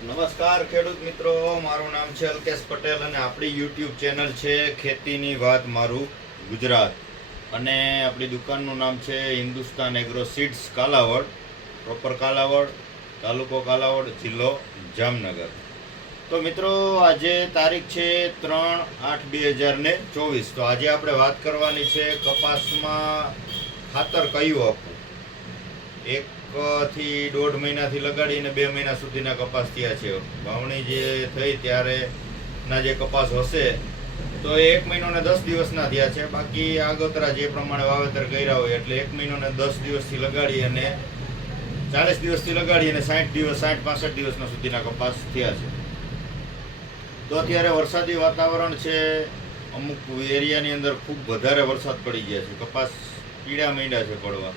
નમસ્કાર ખેડૂત મિત્રો, મારું નામ છે અલ્કેશ પટેલ અને આપણી યુટ્યુબ ચેનલ છે ખેતીની વાત મારું ગુજરાત. અને આપણી દુકાનનું નામ છે Hindustan agro seeds Kalavad, proper Kalavad, તાલુકો કાલાવડ, જિલ્લો જામનગર. તો મિત્રો, આજે તારીખ છે 3/8/2024. તો આજે આપણે વાત કરવાની છે કપાસમાં ખાતર કયું આપવું. 1 થી 1.5 મહિનાથી લગાડીને 2 મહિના સુધીના કપાસ થયા છે. વાવણી જે થઈ ત્યારે ના જે કપાસ હશે તો એ 1 મહિનો ને 10 દિવસના થયા છે. બાકી આગોતરા જે પ્રમાણે વાવેતર કર્યા હોય એટલે 1 મહિનો ને 10 દિવસથી લગાડી અને 40 દિવસથી લગાડી અને 60 દિવસ 65 દિવસના સુધીના કપાસ થયા છે. તો અત્યારે વરસાદી વાતાવરણ છે, અમુક એરિયાની અંદર ખૂબ વધારે વરસાદ પડી ગયા છે. કપાસ પીળા માંડ્યા છે પડવા,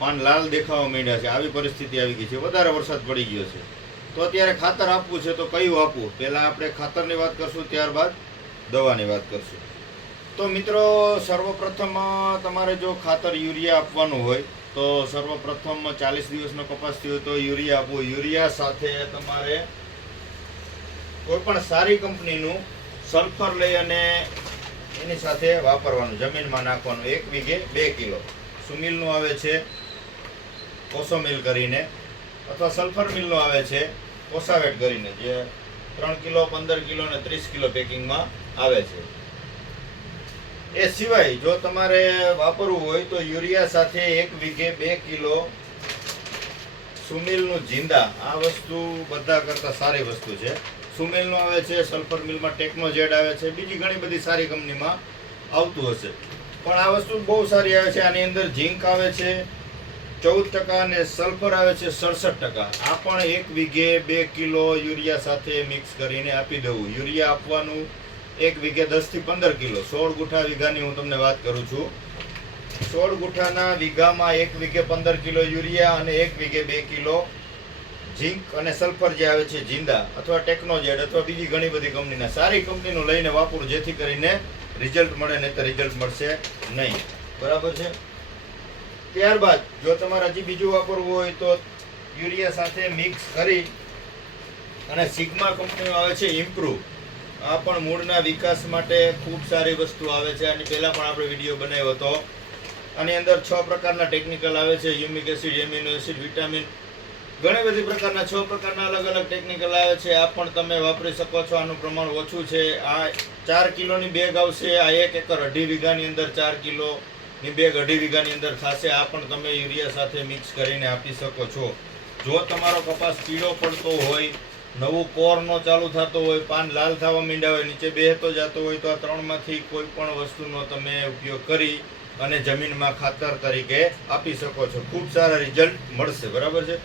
પાન લાલ દેખાવા માંડ્યા છે. આવી પરિસ્થિતિ આવી ગઈ છે, વધારે વરસાદ પડી ગયો છે. તો અત્યારે ખાતર આપવું છે તો કયું આપવું, પહેલાં આપણે ખાતરની વાત કરશું, ત્યારબાદ દવાની વાત કરશું. તો મિત્રો, સર્વપ્રથમ તમારે જો ખાતર યુરિયા આપવાનું હોય તો સર્વપ્રથમ 40 દિવસનો કપાસ થયો તો યુરિયા આપવું. યુરિયા સાથે તમારે કોઈ પણ સારી કંપનીનું સલ્ફર લઈ અને એની સાથે વાપરવાનું, જમીનમાં નાખવાનું. 1 વીઘે 2 કિલો સુમિલનું આવે છે કોસો મિલ કરીને, અથવા સલ્ફર મિલનું આવે છે કોસાવેટ કરીને, જે 3 કિલો 15 કિલો અને 30 કિલો પેકિંગમાં આવે છે. એ સિવાય જો તમારે વાપરવું હોય તો યુરિયા સાથે 1 વીઘે 2 કિલો સુમિલનું જિંદા. આ વસ્તુ બધા કરતાં સારી વસ્તુ છે. સુમિલનું આવે છે, સલ્ફર મિલમાં ટેકનોજેડ આવે છે, બીજી ઘણી બધી સારી કંપનીમાં આવતું હશે, પણ આ વસ્તુ બહુ સારી આવે છે. આની અંદર ઝીંક આવે છે 14% અને સલ્ફર આવે છે 67%. આ પણ 1 વીઘે 2 કિલો યુરિયા સાથે મિક્સ કરીને આપી દેવું. યુરિયા આપવાનું 1 વીઘે 10 થી 15 કિલો. 16 ગુઠા વીઘાની હું તમને વાત કરું છું. 16 ગુઠાના વીઘામાં 1 વીઘે 15 કિલો યુરિયા અને 1 વીઘે 2 કિલો ઝીંક અને સલ્ફર જે આવે છે જિંદા, અથવા ટેકનોજેડ, અથવા બીજી ઘણી બધી કંપનીના. સારી કંપનીનું લઈને વાપરું, જેથી કરીને રિઝલ્ટ મળે, નહીં તો રિઝલ્ટ મળશે નહીં. બરાબર છે. ત્યારબાદ જો તમારે હજી બીજું વાપરવું હોય તો યુરિયા સાથે મિક્સ કરી અને સિગ્મા કંપનીનું આવે છે ઇમ્પ્રુવ. આ પણ મૂળના વિકાસ માટે ખૂબ સારી વસ્તુ આવે છે. આની પહેલાં પણ આપણે વિડીયો બનાવ્યો હતો. આની અંદર 6 પ્રકારના ટેકનિકલ આવે છે, humic acid, amino acid, vitamin, ઘણી બધી પ્રકારના 6 પ્રકારના અલગ અલગ ટેકનિકલ આવે છે. આ પણ તમે વાપરી શકો છો. આનું પ્રમાણ ઓછું છે. આ 4 કિલોની બેગ આવશે. આ 1 એકર 2.5 વીઘાની અંદર 4 કિલોની બેગ 2.5 વીઘાની અંદર થશે. આ પણ તમે યુરિયા સાથે મિક્સ કરીને આપી શકો છો. જો તમારો કપાસ પીળો પડતો હોય, નવું કોર નો ચાલુ થતો હોય, પાન લાલ થવા માંડ્યા હોય, નીચે બેહતો જતો હોય, તો આ 3માંથી કોઈ પણ વસ્તુનો તમે ઉપયોગ કરી અને જમીનમાં ખાતર તરીકે આપી શકો છો. ખૂબ સારા રિઝલ્ટ મળશે. બરાબર છે.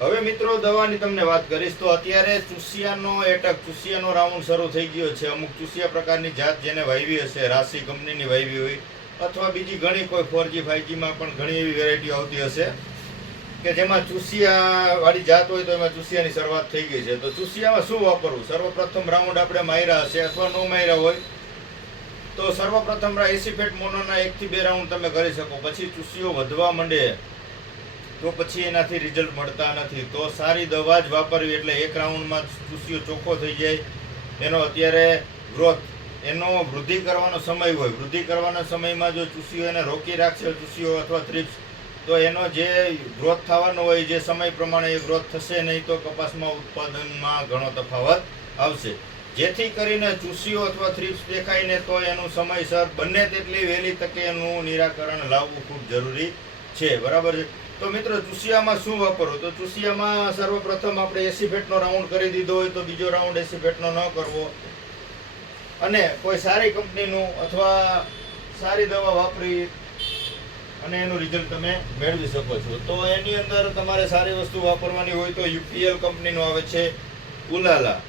હવે મિત્રો, દવાની તમને વાત કરીશ તો અત્યારે ચૂસિયાનો એટક, ચૂસિયાનો રાઉન્ડ શરૂ થઈ ગયો છે. અમુક ચૂસિયા પ્રકારની જાત જેને વાવી હશે, રાશિ કંપનીની વાવી હોય, અથવા બીજી ઘણી કોઈ 4G 5G માં પણ ઘણી એવી વેરાયટીઓ આવતી હશે કે જેમાં ચૂસિયા વાળી જાત હોય, તો એમાં ચૂસિયાની શરૂઆત થઈ ગઈ છે. તો ચૂસિયામાં શું વાપરવું? સર્વપ્રથમ રાઉન્ડ આપણે માર્યા હશે અથવા ન માર્યા હોય તો સર્વપ્રથમ એસિફેટ મોનોના 1 થી 2 રાઉન્ડ તમે કરી શકો. પછી ચૂસિયો વધવા માંડે તો પછી એનાથી રિઝલ્ટ મળતા નથી. તો સારી દવા જ વાપરવી. એટલે 1 રાઉન્ડમાં ચૂસિયો ચોખ્ખો થઈ જાય. એનો અત્યારે ગ્રોથ, એનો વૃદ્ધિ કરવાનો સમય હોય, વૃદ્ધિ કરવાના સમયમાં જો ચૂસિયો એને રોકી રાખશે, ચૂસિયો અથવા થ્રિપ્સ, તો એનો જે ગ્રોથ થવાનો હોય જે સમય પ્રમાણે એ ગ્રોથ થશે નહીં, તો કપાસમાં ઉત્પાદનમાં ઘણો તફાવત આવશે. જેથી કરીને ચૂસિયો અથવા થ્રિપ્સ દેખાય ને તો એનું સમયસર બને તેટલી વહેલી તકે એનું નિરાકરણ લાવવું ખૂબ જરૂરી છે. બરાબર છે. તો મિત્રો, ચૂસિયામાં શું વાપરવું? તો ચૂસિયામાં સર્વપ્રથમ આપણે એસિફેટનો રાઉન્ડ કરી દીધો હોય તો બીજો રાઉન્ડ એસિફેટનો ન કરવો, અને કોઈ સારી કંપનીનું અથવા સારી દવા વાપરી અને એનું રિઝલ્ટ તમે મેળવી શકો છો. તો એની અંદર તમારે સારી વસ્તુ વાપરવાની હોય તો UPL કંપનીનું આવે છે, ઉલાલા,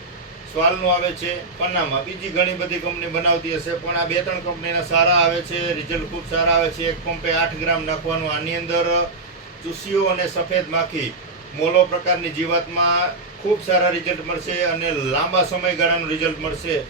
સ્વાલનું આવે છે, પનામા, બીજી ઘણી બધી કંપની બનાવતી હશે, પણ આ 2-3 કંપનીના સારા આવે છે, રિઝલ્ટ ખૂબ સારા આવે છે. 1 પંપે 8 ગ્રામ નાખવાનું. આની અંદર ચૂસિયો અને સફેદ માખી, મોલો પ્રકારની જીવાતમાં ખૂબ સારા રિઝલ્ટ મળશે અને લાંબા સમયગાળાનું રિઝલ્ટ મળશે.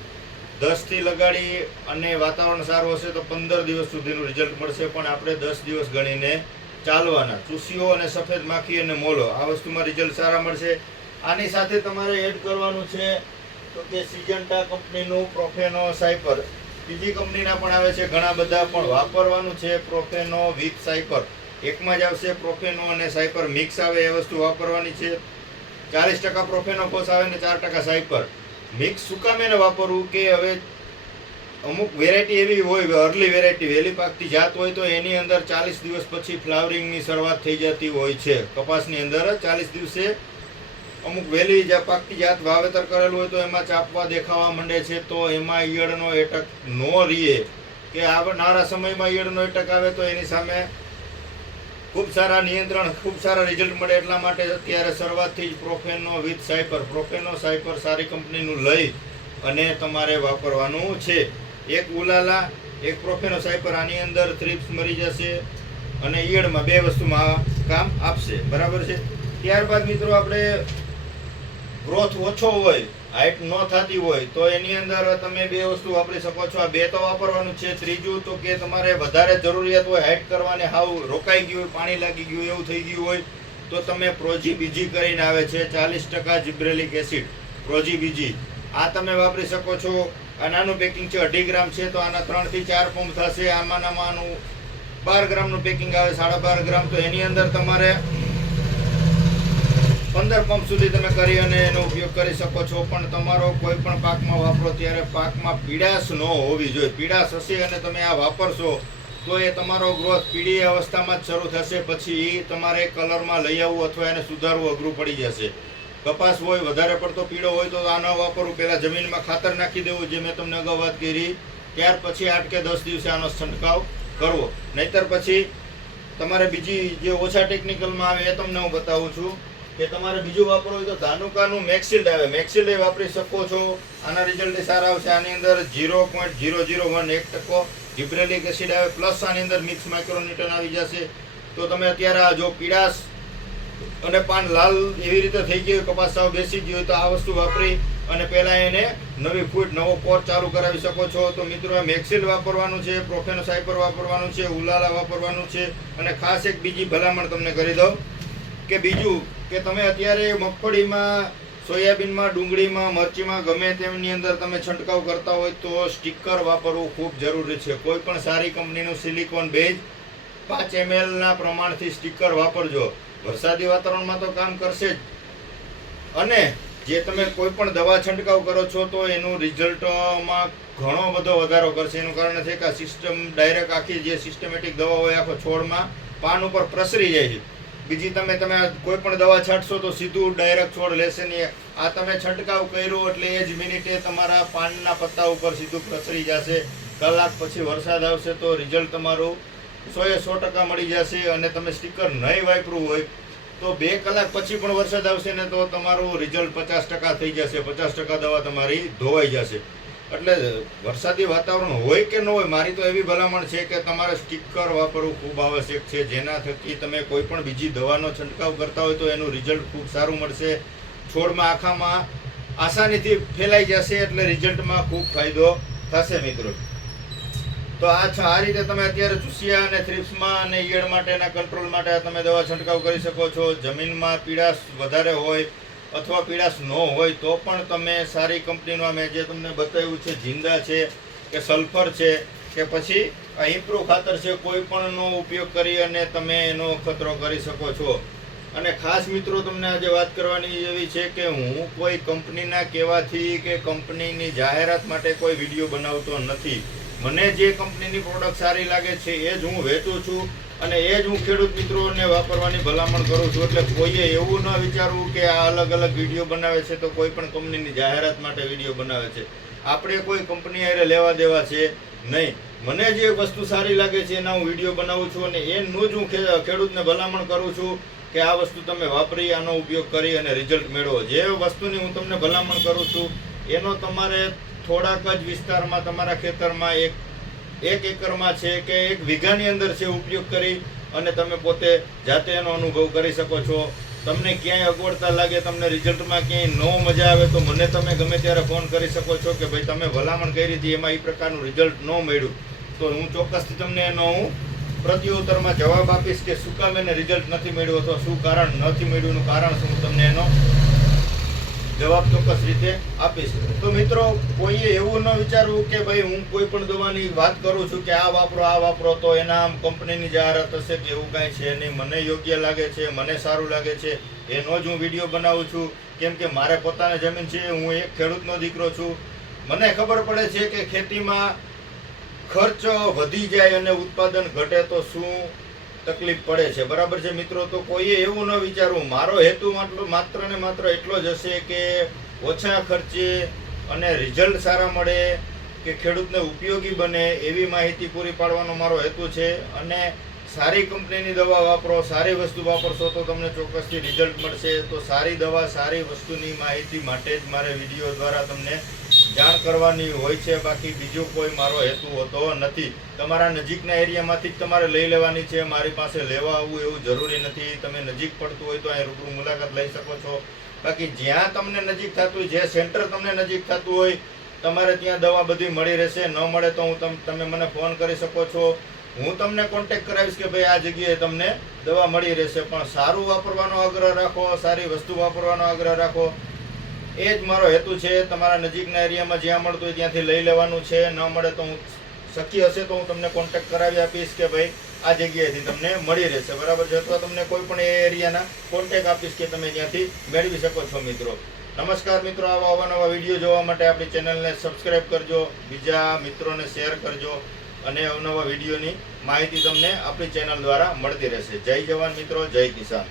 10 થી લગાડી અને વાતાવરણ સારું હશે તો 15 દિવસ સુધીનું રિઝલ્ટ મળશે, પણ આપણે 10 દિવસ ગણીને ચાલવાના. ચૂસિયો અને સફેદ માખી અને મોલો, આ વસ્તુમાં રિઝલ્ટ સારા મળશે. આની સાથે તમારે એડ કરવાનું છે તો કે સિજન્ટા કંપનીનું પ્રોફેનો સાયપર. બીજી કંપનીના પણ આવે છે ઘણા બધા, પણ વાપરવાનું છે પ્રોફેનો વિથ સાયપર. એકમાં જ આવશે પ્રોફેનો અને સાયપર મિક્સ આવે એ વસ્તુ વાપરવાની છે. 40% પ્રોફેનો કોષ આવે ને 4% સાયપર. મિક્સ શું કામ એને વાપરવું કે હવે અમુક વેરાયટી એવી હોય, અર્લી વેરાયટી વહેલી પાકતી જાત હોય તો એની અંદર 40 દિવસ પછી ફ્લાવરિંગની શરૂઆત થઈ જતી હોય છે. કપાસની અંદર 40 દિવસે અમુક વહેલી પાકતી જાત વાવેતર કરેલું હોય તો એમાં ચાપવા દેખાવા માંડે છે, તો એમાં ઈયળનો એટક ન રહીએ કે આવનારા સમયમાં ઈયળનો એટક આવે તો એની સામે ખૂબ સારા નિયંત્રણ, ખૂબ સારા રિઝલ્ટ મળે. એટલા માટે અત્યારે શરૂઆતથી જ પ્રોફેનો વિથ સાયપર, પ્રોફેનો સાયપર સારી કંપનીનું લઈ અને તમારે વાપરવાનું છે. એક ઉલાલા, એક પ્રોફેનો સાયપર. આની અંદર થ્રિપ્સ મરી જશે અને ઈયળમાં બે વસ્તુમાં કામ આપશે. બરાબર છે. ત્યારબાદ મિત્રો આપણે ગ્રોથ ઓછો હોય, હાઇટ ન થતી હોય તો એની અંદર તમે બે વસ્તુ વાપરી શકો છો. આ બે તો વાપરવાનું છે. ત્રીજું તો કે તમારે વધારે જરૂરિયાત હોય હાઇટ કરવાની, હાવ રોકાઈ ગયું હોય, પાણી લાગી ગયું એવું થઈ ગયું હોય તો તમે પ્રોજી બીજી કરીને આવે છે 40% જિબ્રેલિક એસિડ, પ્રોજી બીજી. આ તમે વાપરી શકો છો. આ નાનું પેકિંગ છે, 2.5 ગ્રામ છે તો આના 3 થી 4 પંપ થશે. આમાંનું 12 ગ્રામનું પેકિંગ આવે, 12.5 ગ્રામ, તો એની અંદર તમારે 15 પંપ સુધી તમે કરી અને એનો ઉપયોગ કરી શકો છો. પણ તમારો કોઈ પણ પાકમાં વાપરો ત્યારે પાકમાં પીડાશ ન હોવી જોઈએ. પીડાશ હશે અને તમે આ વાપરશો તો એ તમારો ગ્રોથ પીળી અવસ્થામાં જ શરૂ થશે. પછી એ તમારે કલરમાં લઈ આવવું અથવા એને સુધારવું અઘરું પડી જશે. કપાસ હોય વધારે પડતો પીળો હોય તો આ ન વાપરવું. પહેલાં જમીનમાં ખાતર નાખી દેવું, જે મેં તમને અગાઉ વાત કરી. ત્યાર પછી 8 કે 10 દિવસે આનો છંટકાવ કરવો. નહીતર પછી તમારે બીજી જે ઓછા ટેકનિકલમાં આવે એ તમને હું બતાવું છું કે તમારે બીજું વાપરવું હોય તો ધાનુકાનું મેક્સિલ્ડ આવે, મેક્સિલ્ડ એ વાપરી શકો છો. આના રિઝલ્ટ સારા આવશે. આની અંદર 0.001% જિબ્રેલિક એસિડ આવે, પ્લસ આની અંદર મિક્સ માઇક્રોન્યુટ્રન આવી જશે. તો તમે અત્યારે આ જો પીળાશ અને પાન લાલ એવી રીતે થઈ ગયું, કપાસ સાવ બેસી ગયો હોય તો આ વસ્તુ વાપરી અને પહેલાં એને નવી ફૂટ, નવો કોર ચાલુ કરાવી શકો છો. તો મિત્રો આ મેક્સિલ્ડ વાપરવાનું છે, પ્રોફેનો સાયપર વાપરવાનું છે, ઉલાલા વાપરવાનું છે. અને ખાસ એક બીજી ભલામણ તમને કરી દઉં કે બીજું કે તમે અત્યારે મગફળીમાં, સોયાબીનમાં, ડુંગળીમાં, મરચીમાં ગમે તેમની અંદર તમે છંટકાવ કરતા હોય તો સ્ટીકર વાપરવું ખૂબ જરૂરી છે. કોઈ પણ સારી કંપનીનું સિલિકોન બેઝ 5 ml ના પ્રમાણથી સ્ટીકર વાપરજો. વરસાદી વાતાવરણમાં તો કામ કરશે જ, અને જે તમે કોઈ પણ દવા છંટકાવ કરો છો તો એનું રિઝલ્ટમાં ઘણો બધો વધારો કરશે. એનું કારણ છે કે આ સિસ્ટમ ડાયરેક્ટ આખી જે સિસ્ટમેટિક દવા હોય આખો છોડમાં પાન ઉપર પ્રસરી જાય છે. બીજી તમે કોઈ પણ દવા છાંટશો તો સીધું ડાયરેક્ટ છોડ લેશે નહીં. આ તમે છંટકાવ કર્યો એટલે એ જ મિનિટે તમારા પાનના પત્તા ઉપર સીધું પ્રસરી જશે. કલાક પછી વરસાદ આવશે તો રિઝલ્ટ તમારું 100% મળી જશે. અને તમે સ્ટીકર નહીં વાપરવું હોય તો 2 કલાક પછી પણ વરસાદ આવશે ને તો તમારું રિઝલ્ટ 50% થઈ જશે. 50% દવા તમારી ધોવાઈ જશે. એટલે વરસાદી વાતાવરણ હોય કે ન હોય, મારી તો એવી ભલામણ છે કે તમારે સ્ટીકર વાપરવું ખૂબ આવશ્યક છે. જેના થકી તમે કોઈ પણ બીજી દવાનો છંટકાવ કરતા હોય તો એનું રિઝલ્ટ ખૂબ સારું મળશે. છોડમાં આખામાં આસાનીથી ફેલાઈ જશે એટલે રિઝલ્ટમાં ખૂબ ફાયદો થશે મિત્રો. તો આ રીતે તમે અત્યારે ચૂસિયા અને થ્રિપ્સમાં અને ઈયળ માટેના કંટ્રોલ માટે તમે દવા છંટકાવ કરી શકો છો. જમીનમાં પીળાશ વધારે હોય અથવા પીળાશ ન હોય તો પણ તમે સારી કંપનીનું મેં જે તમને બતાવ્યું છે, જિંદા છે કે સલ્ફર છે કે પછી આ ઇમ્પ્રૂવ ખાતર છે, કોઈ પણનો ઉપયોગ કરી અને તમે એનો ખતરો કરી શકો છો. અને ખાસ મિત્રો તમને આજે વાત કરવાની એવી છે કે હું કોઈ કંપનીના કહેવાથી કે કંપનીની જાહેરાત માટે કોઈ વિડીયો બનાવતો નથી. મને જે કંપનીની પ્રોડક્ટ સારી લાગે છે એ જ હું વેચું છું અને એ જ હું ખેડૂત મિત્રોને વાપરવાની ભલામણ કરું છું. એટલે કોઈએ એવું ન વિચારવું કે આ અલગ અલગ વિડીયો બનાવે છે તો કોઈ પણ કંપનીની જાહેરાત માટે વિડીયો બનાવે છે. આપણે કોઈ કંપની હારે લેવા દેવા છે નહીં. મને જે વસ્તુ સારી લાગે છે એના હું વિડીયો બનાવું છું અને એનું જ હું ખેડૂતને ભલામણ કરું છું કે આ વસ્તુ તમે વાપરી, આનો ઉપયોગ કરી અને રિઝલ્ટ મેળવો. જે વસ્તુની હું તમને ભલામણ કરું છું એનો તમારે થોડાક જ વિસ્તારમાં તમારા ખેતરમાં એક એકરમાં છે કે 1 વીઘાની અંદર છે ઉપયોગ કરી અને તમે પોતે જાતે એનો અનુભવ કરી શકો છો. તમને ક્યાંય અગવડતા લાગે, તમને રિઝલ્ટમાં ક્યાંય ન મજા આવે તો મને તમે ગમે ત્યારે ફોન કરી શકો છો કે ભાઈ તમે ભલામણ કરી હતી એમાં એ પ્રકારનું રિઝલ્ટ ન મળ્યું, તો હું ચોક્કસથી તમને એનો હું પ્રત્યુત્તરમાં જવાબ આપીશ કે શું કામ એને રિઝલ્ટ નથી મળ્યું અથવા શું કારણ નથી મળ્યું, કારણ શું તમને એનો જવાબ ચોક્કસ રીતે આપીશ. તો મિત્રો, કોઈએ એવું ન વિચારવું કે ભાઈ હું કોઈ પણ દવાની વાત કરું છું કે આ વાપરો તો એના આમ કંપનીની જાહેરાત હશે કે એવું કાંઈ છે નહીં. મને યોગ્ય લાગે છે, મને સારું લાગે છે એનો જ હું વિડીયો બનાવું છું. કેમ કે મારે પોતાની જમીન છે, હું એક ખેડૂતનો દીકરો છું. મને ખબર પડે છે કે ખેતીમાં ખર્ચ વધી જાય અને ઉત્પાદન ઘટે તો શું તકલીફ પડે છે. બરાબર છે મિત્રો? તો કોઈએ એવું ન વિચારવું. મારો હેતુ માત્ર ને માત્ર એટલો જ હશે કે ઓછા ખર્ચે અને રિઝલ્ટ સારા મળે કે ખેડૂતને ઉપયોગી બને એવી માહિતી પૂરી પાડવાનો મારો હેતુ છે. અને સારી કંપનીની દવા વાપરો, સારી વસ્તુ વાપરશો તો તમને ચોક્કસથી રિઝલ્ટ મળશે. તો સારી દવા, સારી વસ્તુની માહિતી માટે જ મારે વિડીયો દ્વારા તમને જાણ કરવાની હોય છે. બાકી બીજો કોઈ મારો હેતુ હોતો નથી. તમારા નજીકના એરિયામાંથી જ તમારે લઈ લેવાની છે. મારી પાસે લેવા આવવું એવું જરૂરી નથી. તમે નજીક પડતું હોય તો અહીં રૂબરૂ મુલાકાત લઈ શકો છો. બાકી જ્યાં તમને નજીક થતું હોય, જે સેન્ટર તમને નજીક થતું હોય, તમારે ત્યાં દવા બધી મળી રહેશે. ન મળે તો તમે મને ફોન કરી શકો છો. હું તમને કોન્ટેક્ટ કરાવીશ કે ભાઈ આ જગ્યાએ તમને દવા મળી રહેશે. પણ સારું વાપરવાનો આગ્રહ રાખો, સારી વસ્તુ વાપરવાનો આગ્રહ રાખો. એ જ મારો હેતુ છે. તમારા નજીકના એરિયામાં જ્યાં મળતું હોય ત્યાંથી લઈ લેવાનું છે. ન મળે તો હું શક્ય હશે તો હું તમને કોન્ટેક્ટ કરાવી આપીશ કે ભાઈ આ જગ્યાએથી તમને મળી રહેશે. બરાબર છે? અથવા તમને કોઈ પણ એ એરિયાના કોન્ટેક્ટ આપીશ કે તમે ત્યાંથી મેળવી શકો છો. મિત્રો નમસ્કાર. મિત્રો, આવા અવનવા વિડીયો જોવા માટે આપણી ચેનલને સબસ્ક્રાઈબ કરજો, બીજા મિત્રોને શેર કરજો અને અવનવા વિડીયોની માહિતી તમને આપણી ચેનલ દ્વારા મળતી રહેશે. જય જવાન મિત્રો, જય કિસાન.